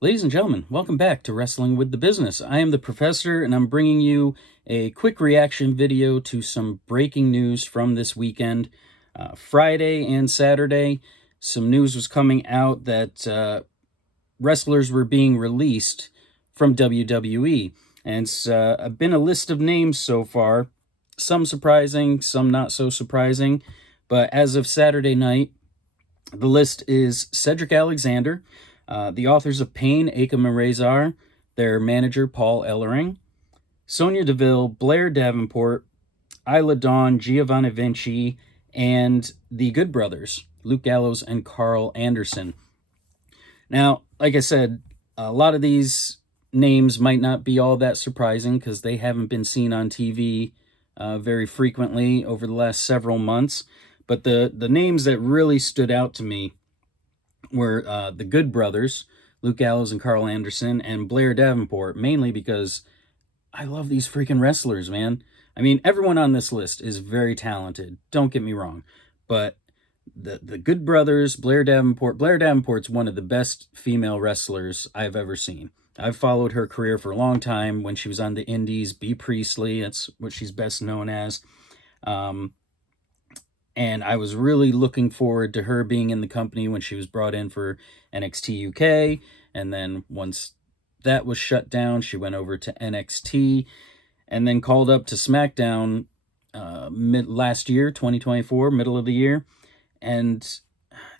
Ladies and gentlemen, welcome back to Wrestling with the Business. I am the Professor, and I'm bringing you a quick reaction video to some breaking news from this weekend. Friday and Saturday, some news was coming out that wrestlers were being released from WWE. And it's been a list of names so far, some surprising, some not so surprising. But as of Saturday night, the list is Cedric Alexander, the authors of Pain, Akam and Razor, their manager, Paul Ellering, Sonya Deville, Blair Davenport, Isla Dawn, Giovanni Vinci, and the Good Brothers, Luke Gallows and Carl Anderson. Now, like I said, a lot of these names might not be all that surprising because they haven't been seen on TV very frequently over the last several months. But the names that really stood out to me were the Good Brothers, Luke Gallows and Carl Anderson, and Blair Davenport, mainly because I love these freaking wrestlers, man. I mean, everyone on this list is very talented, don't get me wrong, but the Good Brothers, Blair Davenport's one of the best female wrestlers I've ever seen. I've followed her career for a long time. When she was on the Indies, Bea Priestley, that's what she's best known as. And I was really looking forward to her being in the company when she was brought in for NXT UK. And then once that was shut down, she went over to NXT and then called up to SmackDown last year, 2024, middle of the year. And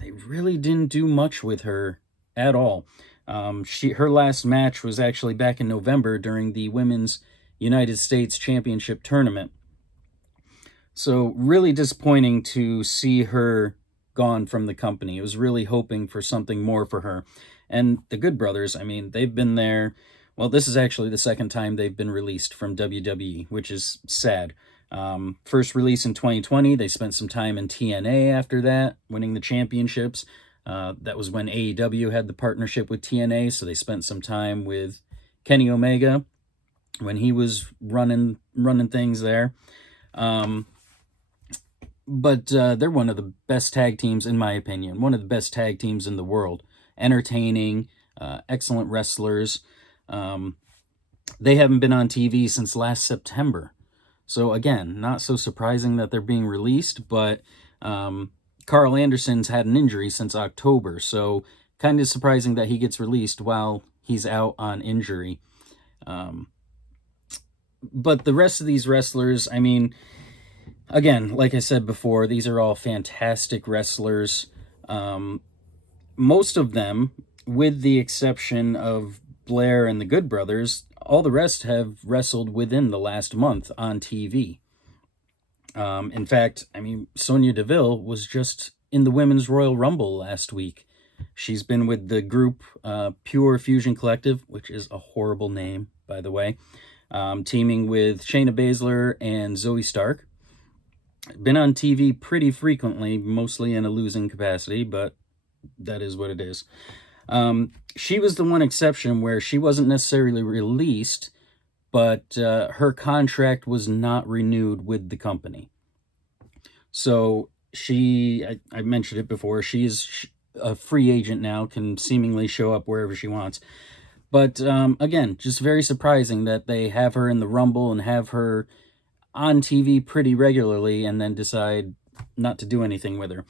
they really didn't do much with her at all. Her last match was actually back in November during the Women's United States Championship Tournament. So really disappointing to see her gone from the company. I was really hoping for something more for her. And the Good Brothers, I mean, they've been there. Well, this is actually the second time they've been released from WWE, which is sad. First release in 2020, they spent some time in TNA after that, winning the championships. That was when AEW had the partnership with TNA, so they spent some time with Kenny Omega when he was running things there. But they're one of the best tag teams, in my opinion. One of the best tag teams in the world. Entertaining, excellent wrestlers. They haven't been on TV since last September. So again, not so surprising that they're being released, but Carl Anderson's had an injury since October. So kind of surprising that he gets released while he's out on injury. But the rest of these wrestlers, I mean, again, like I said before, these are all fantastic wrestlers. Most of them, with the exception of Blair and the Good Brothers, all the rest have wrestled within the last month on TV. In fact, I mean, Sonya Deville was just in the Women's Royal Rumble last week. She's been with the group Pure Fusion Collective, which is a horrible name, by the way, teaming with Shayna Baszler and Zoe Stark. Been on TV pretty frequently, mostly in a losing capacity, but that is what it is. She was the one exception where she wasn't necessarily released, but her contract was not renewed with the company. So I mentioned it before, she's a free agent now, can seemingly show up wherever she wants. But again, just very surprising that they have her in the Rumble and have her on TV pretty regularly and then decide not to do anything with her.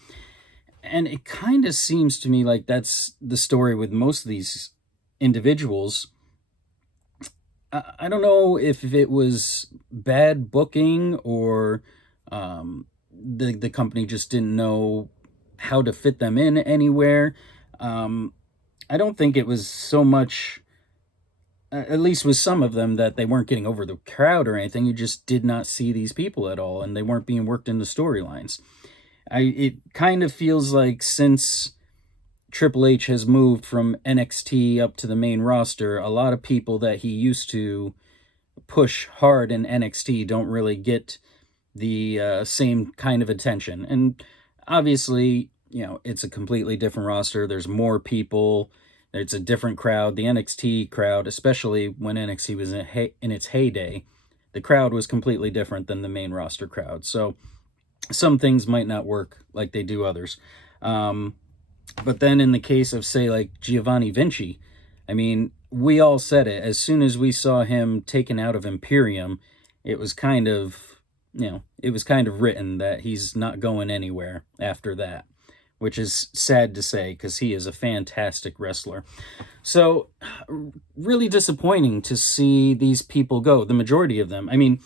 And it kind of seems to me like that's the story with most of these individuals. I don't know if it was bad booking or the company just didn't know how to fit them in anywhere. I don't think it was so much, at least with some of them, that they weren't getting over the crowd or anything. You just did not see these people at all, and they weren't being worked into storylines. It kind of feels like since Triple H has moved from NXT up to the main roster, a lot of people that he used to push hard in NXT don't really get the same kind of attention. And obviously, you know, it's a completely different roster. There's more people. It's a different crowd. The NXT crowd, especially when NXT was in its heyday, the crowd was completely different than the main roster crowd. So some things might not work like they do others. But then in the case of, say, like Giovanni Vinci, I mean, we all said it. As soon as we saw him taken out of Imperium, it was kind of, it was kind of written that he's not going anywhere after that, which is sad to say because he is a fantastic wrestler. So, really disappointing to see these people go, the majority of them. I mean,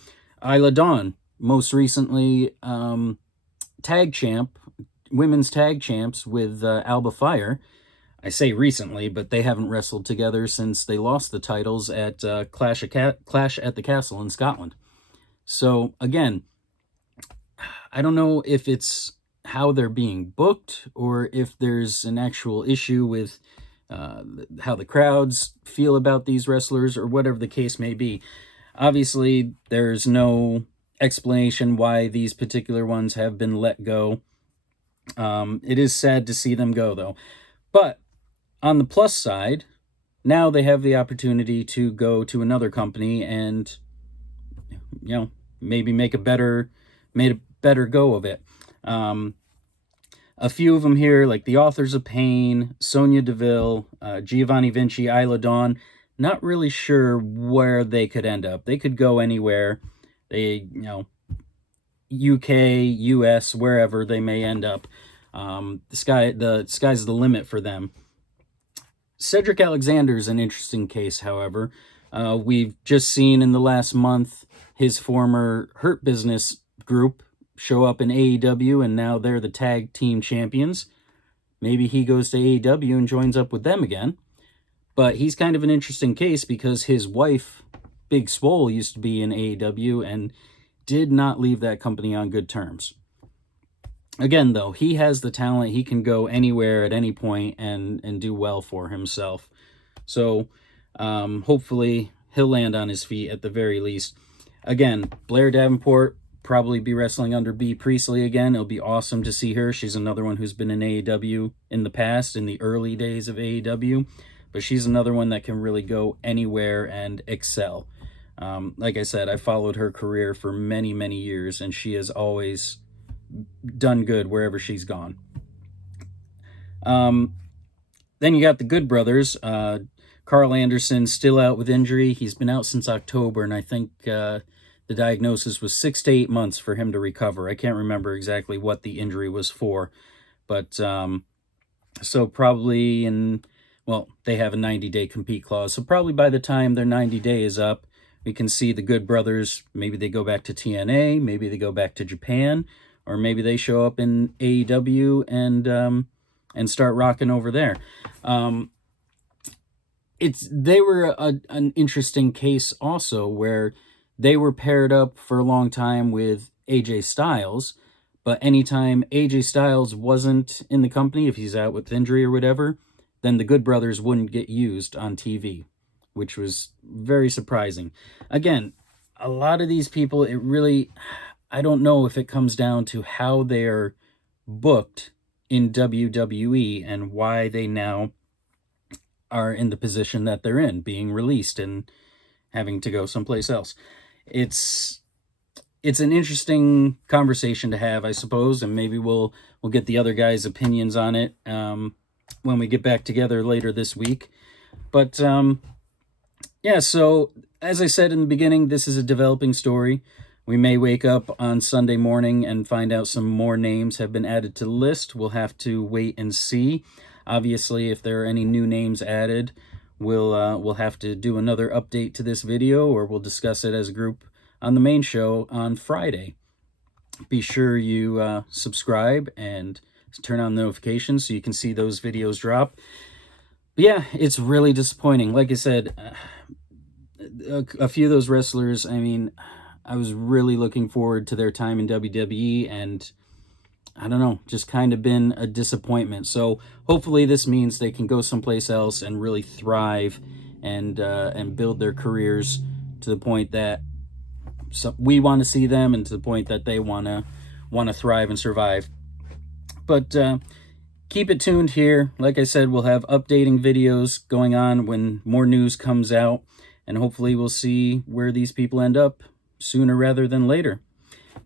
Isla Dawn, most recently tag champ, women's tag champs with Alba Fire. I say recently, but they haven't wrestled together since they lost the titles at Clash at the Castle in Scotland. So again, I don't know if it's how they're being booked or if there's an actual issue with how the crowds feel about these wrestlers or whatever the case may be. Obviously, there's no explanation why these particular ones have been let go. It is sad to see them go, though. But on the plus side, now they have the opportunity to go to another company and, maybe make a better go of it. A few of them here, like the Authors of Pain, Sonya Deville, Giovanni Vinci, Isla Dawn, not really sure where they could end up. They could go anywhere. They, UK, US, wherever they may end up. The sky's the limit for them. Cedric Alexander is an interesting case, however. We've just seen in the last month his former Hurt Business group show up in AEW, and now they're the tag team champions. Maybe he goes to AEW and joins up with them again. But he's kind of an interesting case because his wife, Big Swole, used to be in AEW and did not leave that company on good terms. Again, though, he has the talent. He can go anywhere at any point and do well for himself. So hopefully he'll land on his feet at the very least. Again, Blair Davenport probably be wrestling under Bea Priestley again. It'll be awesome to see her. She's another one who's been in AEW in the past, in the early days of AEW. But she's another one that can really go anywhere and excel. Like I said, I followed her career for many, many years, and she has always done good wherever she's gone. Then you got the Good Brothers. Carl Anderson still out with injury. He's been out since October, and I think the diagnosis was 6 to 8 months for him to recover. I can't remember exactly what the injury was for, but so probably they have a 90-day compete clause. So probably by the time their 90-day is up, we can see the Good Brothers. Maybe they go back to TNA, maybe they go back to Japan, or maybe they show up in AEW and start rocking over there. They were an interesting case also, where they were paired up for a long time with AJ Styles, but anytime AJ Styles wasn't in the company, if he's out with injury or whatever, then the Good Brothers wouldn't get used on TV, which was very surprising. Again, a lot of these people, I don't know if it comes down to how they're booked in WWE and why they now are in the position that they're in, being released and having to go someplace else. It's an interesting conversation to have, I suppose, and maybe we'll get the other guys' opinions on it when we get back together later this week. But so as I said in the beginning, this is a developing story. We may wake up on Sunday morning and find out some more names have been added to the list. We'll have to wait and see. Obviously, if there are any new names added, we'll have to do another update to this video, or we'll discuss it as a group on the main show on Friday. Be sure you subscribe and turn on notifications so you can see those videos drop. But yeah, it's really disappointing. Like I said, a few of those wrestlers, I was really looking forward to their time in WWE, and I don't know, just kind of been a disappointment. So hopefully this means they can go someplace else and really thrive and build their careers to the point that we want to see them, and to the point that they want to thrive and survive. But keep it tuned here. Like I said, we'll have updating videos going on when more news comes out, and hopefully we'll see where these people end up sooner rather than later.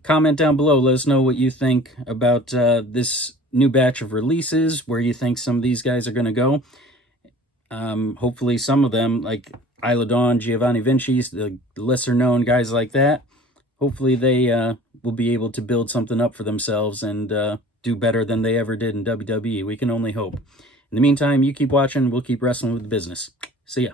Comment down below. Let us know what you think about this new batch of releases, where you think some of these guys are going to go. Hopefully some of them, like Isla Dawn, Giovanni Vinci's, the lesser known guys like that, hopefully they will be able to build something up for themselves and do better than they ever did in WWE. We can only hope. In the meantime, you keep watching. We'll keep wrestling with the business. See ya.